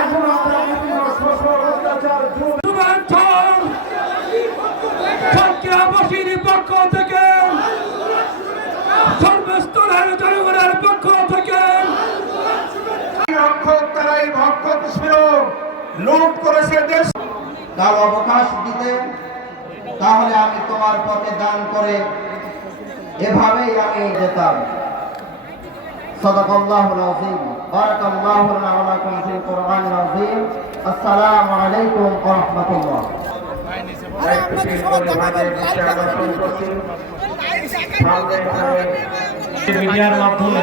এখন আমরা বিভিন্ন শোষণ অত্যাচার সক্রিয়াবাসীর পক্ষ থেকে সর্বস্তরের জনগণের পক্ষ থেকে রক্ষক তারাই ভক্ষক ছিল, লুট করেছে দেশ। তার অবকাশ দিতে, তাহলে আমি তোমার পথে দান করে এভাবেই আমি যেতাম। সাদাকাল্লাহুল আযীম। বারাকাল্লাহু লানা ওয়া লাকুম ফিল কুরআনিল আযীম। আসসালামু আলাইকুম ওয়া রাহমাতুল্লাহ। মিডিয়ার মাধ্যমে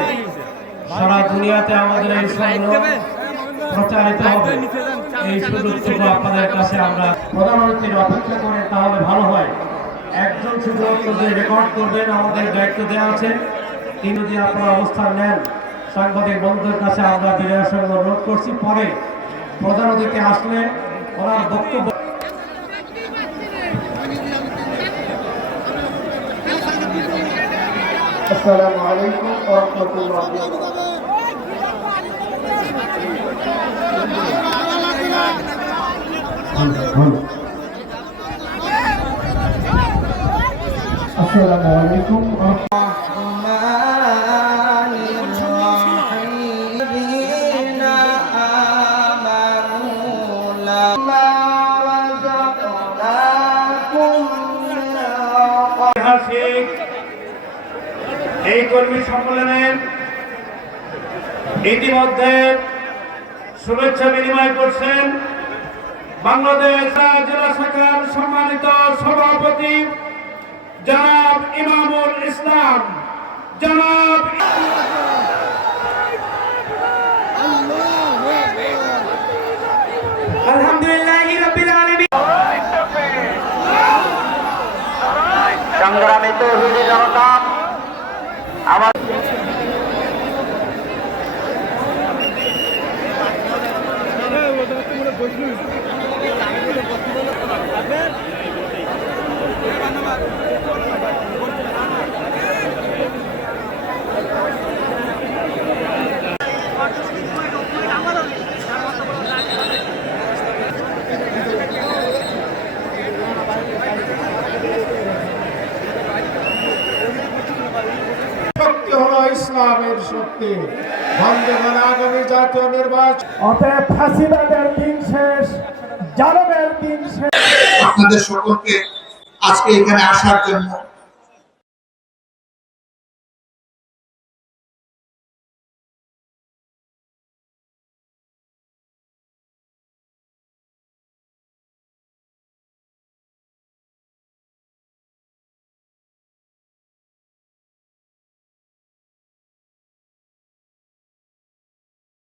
সারা দুনিয়াতে আমাদের এই সংগ্রাম প্রচারিত হবে, এই সুযোগটুকু আপনাদের কাছে আমরা প্রধানমন্ত্রীর অপেক্ষা করে, তাহলে ভালো হয়। একজন শুধু আপনাদের রেকর্ড করবেন, আমাদের দায়িত্ব দেওয়া আছে। তিনি যদি আপনারা অবস্থান নেন, সাংবাদিক বন্ধুদের কাছে আমরা বিনয়ের সঙ্গে অনুরোধ করছি, পরে প্রধান অতিথি আসলে ওনার বক্তব্য। আসসালামু আলাইকুম ওয়া রাহমাতুল্লাহ। আসসালামু আলাইকুম ওয়া এই কর্মী সম্মেলনের ইতিমধ্যে শুভেচ্ছা বিনিময় করছেন বাংলাদেশ জেলা শাখার সম্মানিত সভাপতি জনাব ইমামুল ইসলাম। জনাব আলহামদুলিল্লাহি রাব্বিল আলামিন। সংগ্রামী তৌহিদি জনতা, আমার হলো ইসলামের শক্তি। বন্ধুগণ, আগামী জাতীয় নির্বাচন, অতএব ফাঁসিবাদের দিন শেষ, জালেমের দিন শেষ। আপনাদের সকলকে আজকে এখানে আসার জন্য